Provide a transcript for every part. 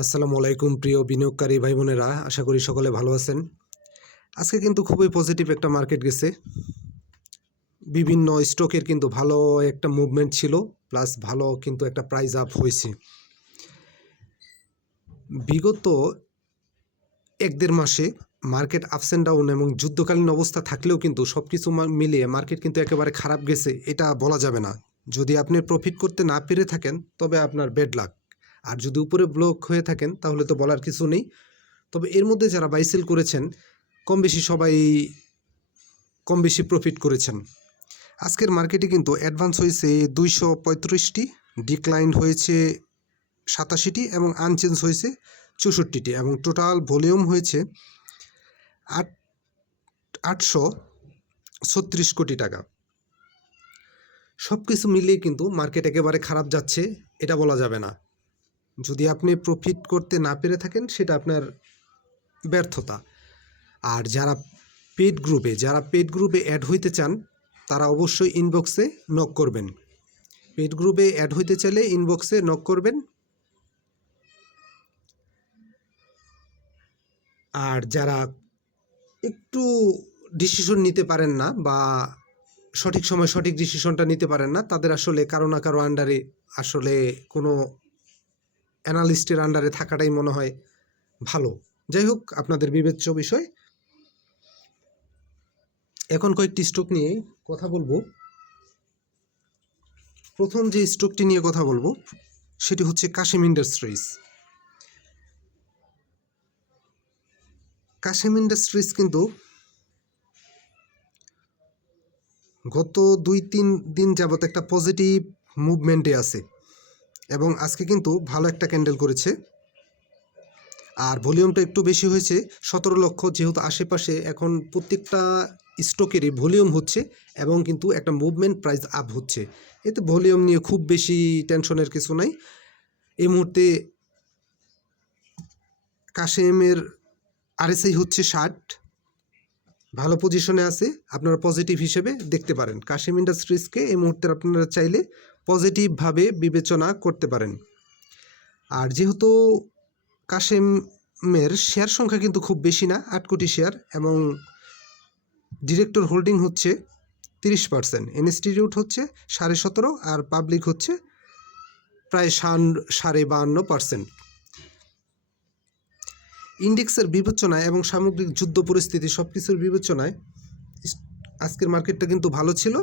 আসসালামু আলাইকুম প্রিয় বিনিয়োগকারী ভাই বোনেরা, আশা করি সকলে ভালো আছেন। আজকে কিন্তু খুবই পজিটিভ একটা মার্কেট গেছে। বিভিন্ন স্টকের কিন্তু ভালো একটা মুভমেন্ট ছিল, প্লাস ভালো কিন্তু একটা প্রাইস আপ হয়েছে। বিগত 1-1.5 মাসে মার্কেট আপস অ্যান্ড ডাউন এবং যুদ্ধকালীন অবস্থা থাকলেও কিন্তু সব কিছু মিলিয়ে মার্কেট কিন্তু একেবারে খারাপ গেছে এটা বলা যাবে না। যদি আপনি প্রফিট করতে না পেরে থাকেন তবে আপনার ব্যাড লাক, আর যদি উপরে ব্লক হয়ে থাকেন তাহলে তো বলার কিছু নেই। তবে এর মধ্যে যারা বাই সেল করেছেন কম বেশি সবাই কম বেশি প্রফিট করেছেন। আজকের মার্কেটে কিন্তু অ্যাডভান্স হয়েছে 235টি, ডিক্লাইন হয়েছে 87টি এবং আনচেঞ্জ হয়েছে 64টি, এবং টোটাল ভলিউম হয়েছে 836 কোটি টাকা। সব কিছু মিলিয়ে কিন্তু মার্কেট একেবারে খারাপ যাচ্ছে এটা বলা যাবে না। যদি আপনি প্রফিট করতে না পেরে থাকেন সেটা আপনার ব্যর্থতা। আর যারা পেড গ্রুপে অ্যাড হইতে চান তারা অবশ্যই ইনবক্সে নক করবেন। পেড গ্রুপে অ্যাড হইতে চাইলে ইনবক্সে নক করবেন। আর যারা একটু ডিসিশন নিতে পারেন না বা সঠিক সময় সঠিক ডিসিশনটা নিতে পারেন না, তাদের আসলে কারো না কারো আন্ডারে, আসলে কোনো অ্যানালিস্টের আন্ডারে থাকাটাই মনে হয় ভালো। যাই হোক, আপনাদের বিবেচ্য বিষয়। এখন কয়েকটি স্টক নিয়ে কথা বলবো। প্রথম যে স্টকটি নিয়ে কথা বলবো সেটি হচ্ছে কাশিম ইন্ডাস্ট্রিজ। কাশিম ইন্ডাস্ট্রিজ কিন্তু গত 2-3 দিন যাবত একটা পজিটিভ মুভমেন্টে আছে এবং আজকে কিন্তু ভালো একটা ক্যান্ডেল করেছে। আর ভলিউমটা একটু বেশি হয়েছে, 17 লক্ষ। যেহেতু আশেপাশে এখন প্রত্যেকটা স্টকেরই ভলিউম হচ্ছে এবং কিন্তু একটা মুভমেন্ট প্রাইস আপ হচ্ছে, এতে ভলিউম নিয়ে খুব বেশি টেনশনের কিছু নাই। এই মুহূর্তে কাশিমের আরএসআই হচ্ছে 60, ভালো পজিশনে আছে, আপনারা পজিটিভ হিসেবে দেখতে পারেন। কাশিম ইন্ডাস্ট্রিজকে এই মুহূর্তে আপনারা চাইলে পজিটিভভাবে বিবেচনা করতে পারেন। আর যেহেতু কাশিমের শেয়ার সংখ্যা কিন্তু খুব বেশি না, 8 কোটি শেয়ার, এবং ডিরেক্টর হোল্ডিং হচ্ছে 30%, ইনস্টিটিউট হচ্ছে 17.5%, আর পাবলিক হচ্ছে প্রায় 52.5%। ইন্ডেক্সের বিবেচনায় এবং সামগ্রিক যুদ্ধ পরিস্থিতি সব কিছুর বিবেচনায় আজকের মার্কেটটা কিন্তু ভালো ছিল।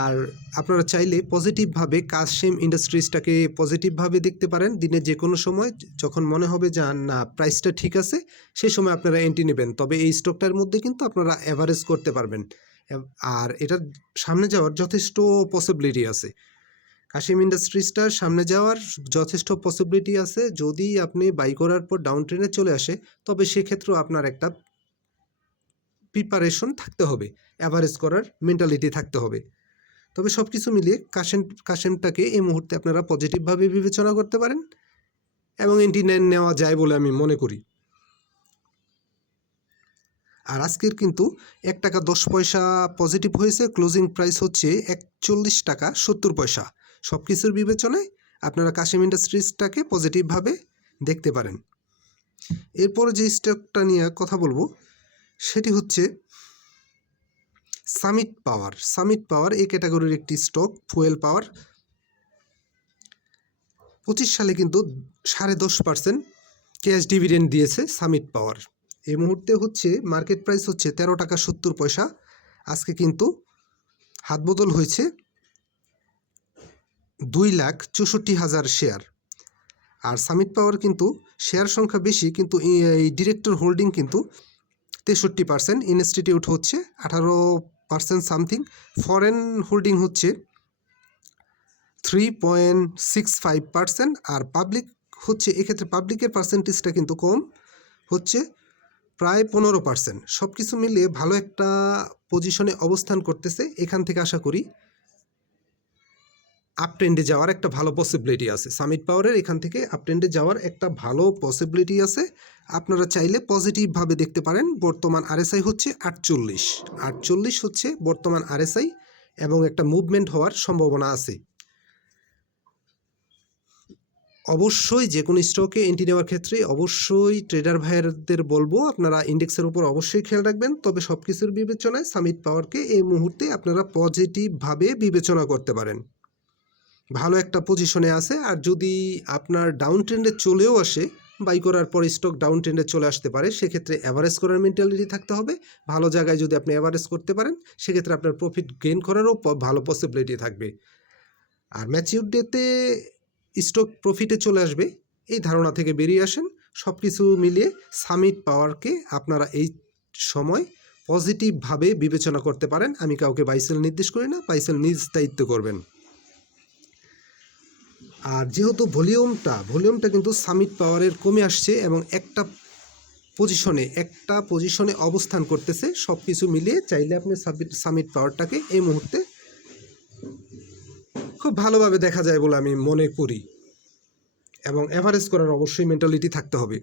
আর আপনারা চাইলে পজিটিভভাবে কাশিম ইন্ডাস্ট্রিজটাকে পজিটিভভাবে দেখতে পারেন। দিনের যে কোনো সময় যখন মনে হবে যে না প্রাইসটা ঠিক আছে, সেই সময় আপনারা এন্ট্রি নেবেন। তবে এই স্টকটার মধ্যে কিন্তু আপনারা অ্যাভারেজ করতে পারবেন, আর এটার সামনে যাওয়ার যথেষ্ট পসিবিলিটি আছে। কাশিম ইন্ডাস্ট্রিজটার সামনে যাওয়ার যথেষ্ট পসিবিলিটি আছে। যদি আপনি বাই করার পর ডাউন ট্রেনে চলে আসে, তবে সেক্ষেত্রেও আপনার একটা প্রিপারেশন থাকতে হবে, অ্যাভারেজ করার মেন্টালিটি থাকতে হবে। তবে সব কিছু মিলিয়ে কাশিমটাকে এই মুহূর্তে আপনারা পজিটিভভাবে বিবেচনা করতে পারেন এবং এন্ট্রি নেওয়া যায় বলে আমি মনে করি। আর আজকের কিন্তু 1 টাকা 10 পয়সা পজিটিভ হয়েছে, ক্লোজিং প্রাইস হচ্ছে 41 টাকা 70 পয়সা। সব কিছুর বিবেচনায় আপনারা কাশিম ইন্ডাস্ট্রিজটাকে পজিটিভভাবে দেখতে পারেন। এরপরে যে স্টকটা নিয়ে কথা বলবো সেটি হচ্ছে সামিট পাওয়ার। সামিট পাওয়ার এই ক্যাটাগরির একটি স্টক, ফুয়েল পাওয়ার। 25 সালে কিন্তু 10.5% ক্যাশ ডিভিডেন্ড দিয়েছে সামিট পাওয়ার। এই মুহূর্তে হচ্ছে মার্কেট প্রাইস হচ্ছে 13 টাকা 70 পয়সা। আজকে কিন্তু হাত বদল হয়েছে 2,64,000 শেয়ার। আর সামিট পাওয়ার কিন্তু শেয়ার সংখ্যা বেশি, কিন্তু এই ডিরেক্টর হোল্ডিং কিন্তু 63%, ইনস্টিটিউট হচ্ছে 18% সামথিং, ফরেন হোল্ডিং হচ্ছে 3.65%, আর পাবলিক হচ্ছে, এক্ষেত্রে পাবলিকের পার্সেন্টেজটা কিন্তু কম, হচ্ছে প্রায় 15%। সব কিছু মিলিয়ে ভালো একটা পজিশনে অবস্থান করতেছে। এখান থেকে আশা করি আপট্রেন্ডে যাওয়ার একটা ভালো পসিবিলিটি আছে। সামিট পাওয়ারের এখান থেকে আপট্রেন্ডে যাওয়ার একটা ভালো পসিবিলিটি আছে। আপনারা চাইলে পজিটিভভাবে দেখতে পারেন। বর্তমান আরএসআই হচ্ছে 48 হচ্ছে বর্তমান আরএসআই, এবং একটা মুভমেন্ট হওয়ার সম্ভাবনা আছে। অবশ্যই যে কোনো স্টকে এন্ট্রি নেওয়ার ক্ষেত্রে অবশ্যই ট্রেডার ভাইয়ারদের বলবো আপনারা ইন্ডেক্সের উপর অবশ্যই খেয়াল রাখবেন। তবে সব কিছুর বিবেচনায় সামিট পাওয়ারকে এই মুহূর্তে আপনারা পজিটিভভাবে বিবেচনা করতে পারেন। ভালো একটা পজিশনে আছে, আর যদি আপনার ডাউন ট্রেন্ডে চলেও আসে, বাই করার পর স্টক ডাউন ট্রেন্ডে চলে আসতে পারে, সেক্ষেত্রে অ্যাভারেজ করার মেন্টালিটি থাকতে হবে। ভালো জায়গায় যদি আপনি অ্যাভারেজ করতে পারেন সেক্ষেত্রে আপনার প্রফিট গেইন করারও ভালো পসিবিলিটি থাকবে। আর ম্যাচিউর ডেতে স্টক প্রফিটে চলে আসবে এই ধারণা থেকে বেরিয়ে আসেন। সব কিছু মিলিয়ে সামিট পাওয়ারকে আপনারা এই সময় পজিটিভভাবে বিবেচনা করতে পারেন। আমি কাউকে বাইসেল নির্দেশ করি না, বাইসেল নিজ দায়িত্ব করবেন। আর যেহেতু ভলিউমটা কিন্তু সামিট পাওয়ারের কমে আসছে এবং একটা পজিশনে অবস্থান করতেছে, সব কিছু মিলিয়ে চাইলে আপনি সামিট পাওয়ারটাকে এই মুহূর্তে খুব ভালোভাবে দেখা যায় বলে আমি মনে করি, এবং অ্যাভারেজ করার অবশ্যই মেন্টালিটি থাকতে হবে।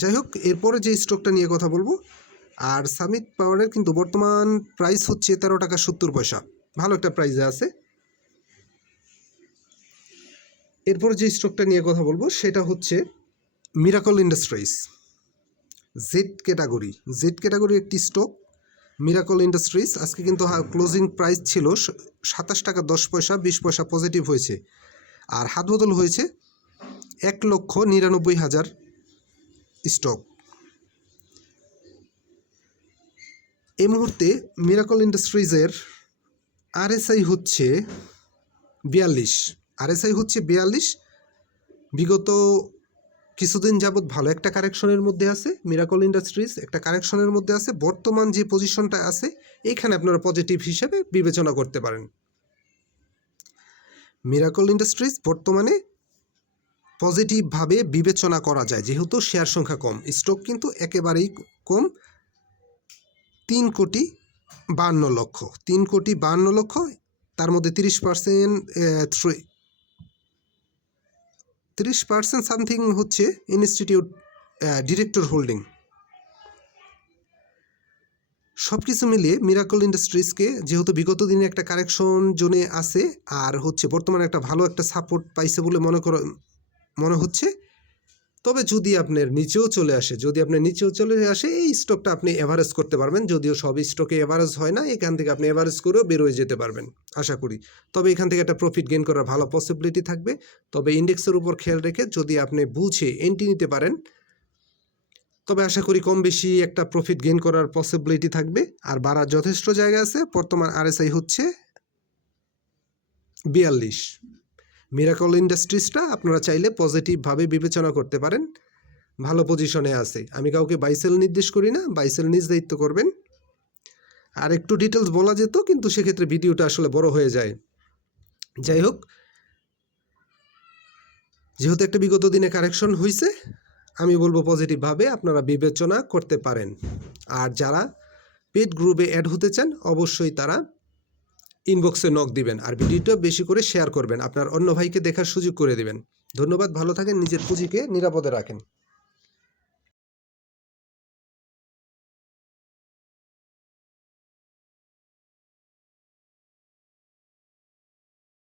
যাই হোক, এরপরে যে স্টকটা নিয়ে কথা বলবো, আর সামিট পাওয়ারের কিন্তু বর্তমান প্রাইস হচ্ছে 13 টাকা 70 পয়সা, ভালো একটা প্রাইসে আছে। এরপর যে স্টকটা নিয়ে কথা বলবো সেটা হচ্ছে মিরাকল ইন্ডাস্ট্রিজ, জেড ক্যাটাগরির একটি স্টক মিরাকল ইন্ডাস্ট্রিজ। আজকে কিন্তু ক্লোজিং প্রাইস ছিল 27 টাকা 10 পয়সা, 20 পয়সা পজিটিভ হয়েছে, আর হাত বদল হয়েছে 1,99,000 স্টক। এই মুহূর্তে মিরাকল ইন্ডাস্ট্রিজের আরএসআই হচ্ছে 42। বিগত কিছুদিন যাবৎ ভালো একটা কারেকশনের মধ্যে আছে মিরাকল ইন্ডাস্ট্রিজ, একটা কারেকশনের মধ্যে আছে। বর্তমান যে পজিশনটা আছে এইখানে আপনারা পজিটিভ হিসেবে বিবেচনা করতে পারেন। মিরাকল ইন্ডাস্ট্রিজ বর্তমানে পজিটিভভাবে বিবেচনা করা যায়, যেহেতু শেয়ার সংখ্যা কম, স্টক কিন্তু একেবারেই কম, 3,52,00,000, তার মধ্যে 30% সামথিং হচ্ছে ইনস্টিটিউট ডিরেক্টর হোল্ডিং। সব কিছু মিলিয়ে মিরাকল ইন্ডাস্ট্রিজকে যেহেতু বিগত দিনে একটা কারেকশন জোনে আছে, আর হচ্ছে বর্তমানে একটা ভালো একটা সাপোর্ট পাইছে বলে মনে হচ্ছে। তবে যদি আপনার নিচেও চলে আসে এই স্টকটা আপনি এভারেজ করতে পারবেন, যদিও সব স্টকে এভারেজ হয় না, এখান থেকে আপনি এভারেজ করেও বেরোয় যেতে পারবেন আশা করি। তবে এখান থেকে একটা প্রফিট গেইন করার ভালো পসিবিলিটি থাকবে। তবে ইন্ডেক্সের উপর খেয়াল রেখে যদি আপনি বুঝে এন্ট্রি নিতে পারেন, তবে আশা করি কম বেশি একটা প্রফিট গেইন করার পসিবিলিটি থাকবে, আর বাড়ার যথেষ্ট জায়গা আছে। বর্তমান আরএসআই হচ্ছে 42। মিরাকল ইন্ডাস্ট্রিজটা আপনারা চাইলে পজিটিভভাবে বিবেচনা করতে পারেন, ভালো পজিশনে আছে। আমি কাউকে বাইসেল নির্দেশ করি না, বাইসেল নিজ দায়িত্ব করবেন। আর একটু ডিটেলস বলা যেত, কিন্তু সেক্ষেত্রে ভিডিওটা আসলে বড় হয়ে যায়। যাই হোক, যেহেতু একটা বিগত দিনে কারেকশন হয়েছে, আমি বলবো পজিটিভভাবে আপনারা বিবেচনা করতে পারেন। আর যারা পেড গ্রুপে অ্যাড হতে চান অবশ্যই তারা ইনবক্সে নক দিবেন, আর ভিডিওটা বেশি করে শেয়ার করবেন, আপনার অন্য ভাইকে দেখার সুযোগ করে দিবেন। ধন্যবাদ, ভালো থাকেন, নিজের পুঁজিকে নিরাপদে রাখেন।